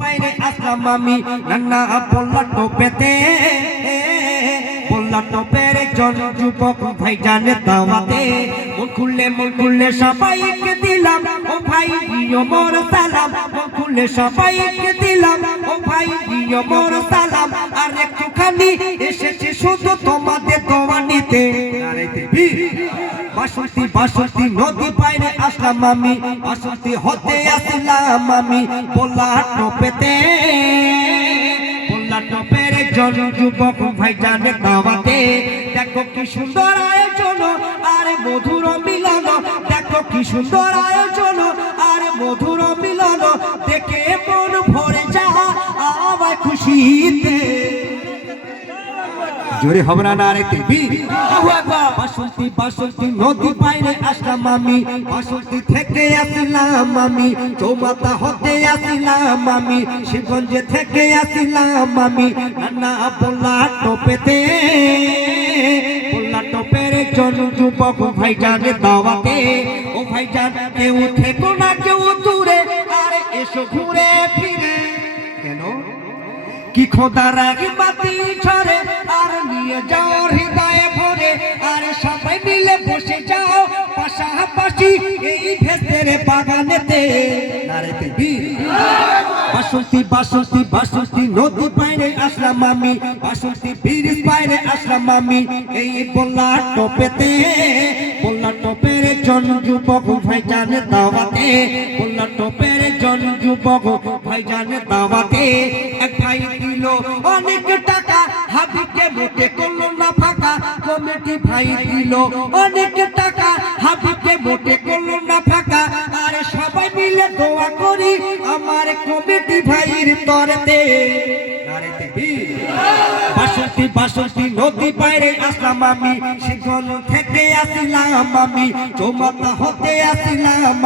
বাইরে আসলাম আমি নান্না বললা টোপেতে। বললা টোপের জন যুবক ভাই জানে দাওয়াতে। মন খুললে মন খুললে সবাইকে দিলাম, ও ভাই দিও মোর সালাম। মন খুললে সবাইকে দিলাম, ও ভাই দিও মোর সালাম। আর একটুখানি এসেছে শুধু তোমাদের দোয়া নিতে। আরে দেবী। বাসন্তী বাসন্তী নদী বাইরে আসলাম আমি। বাসন্তী হতে আসলাম আমি বললা টোপেতে। বললা টোপের জন যুবক ভাই জানে দাওয়াতে। দেখো কি সুন্দর আয়োজন, আরে মধুর মিলন। দেখো কি সুন্দর আয়োজন, আরে মধুর মিলন। দেখে মন ভরে যা আমার খুশিতে জোরে হবে না না রেখে বাসন্তী বাসন্তী নদী বাইরে আসলাম আমি। বাসন্তী থেকে আসলাম আমি। চৌমাতা হতে আসলাম আমি। শিবগঞ্জে থেকে আসলাম আমি। নানা বললা টোপেতে বললা টোপের জন যুবক ভাই জানে দাওয়াতে, ও ভাই জান কেউ থেকো না কেউ দূরে, আরে এসো ঘুরে ফিরে। কেন? কি খোদা রাগি বাতি ছড়ে আর পাশাপাশি এই ভেতরে বাগানেতে নারেতে বীর বাসন্তী বাসন্তী বাসন্তী নদী বাইরে আসলাম আমি। বাসন্তী ব্রিজ বাইরে আসলাম আমি। এই বললা টপেতে বললা টপের জন যুবক ভাই জানে দাওয়াতে বললা টপের জন যুবক ভাই জানে দাওয়াতে। এক ভাই দিল অনেক টাকা হাবিকে মোটে করল। কমিটি ভাই দিল। অনেক টাকা হাবিকে মোটে করল না ফাঁকা। আরে সবাই মিলে দোয়া করি আমার কমিটি ভাইয়ের তরতে। বাসন্তী বাসন্তী নদী বাইরে আসলাম আমি। সেখান থেকে আসলাম আমি। চৌমাতা হতে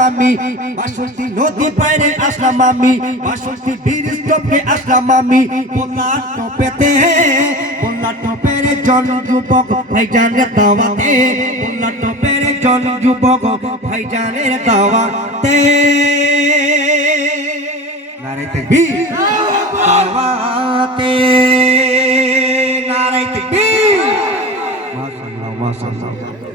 আমি। বাসন্তী নদী বাইরে আসলাম আমি। বীর টপে আসলাম আমি। টপেতে বললা টপের জন যুবক, ভাইজানের দাওয়াতে। মোল্লা টপের জন যুবক, ভাইজানের দাওয়াতে। নারায় তকবীর দাওয়াতে। নারায় তকবীর মাশাআল্লাহ মাশাআল্লাহ।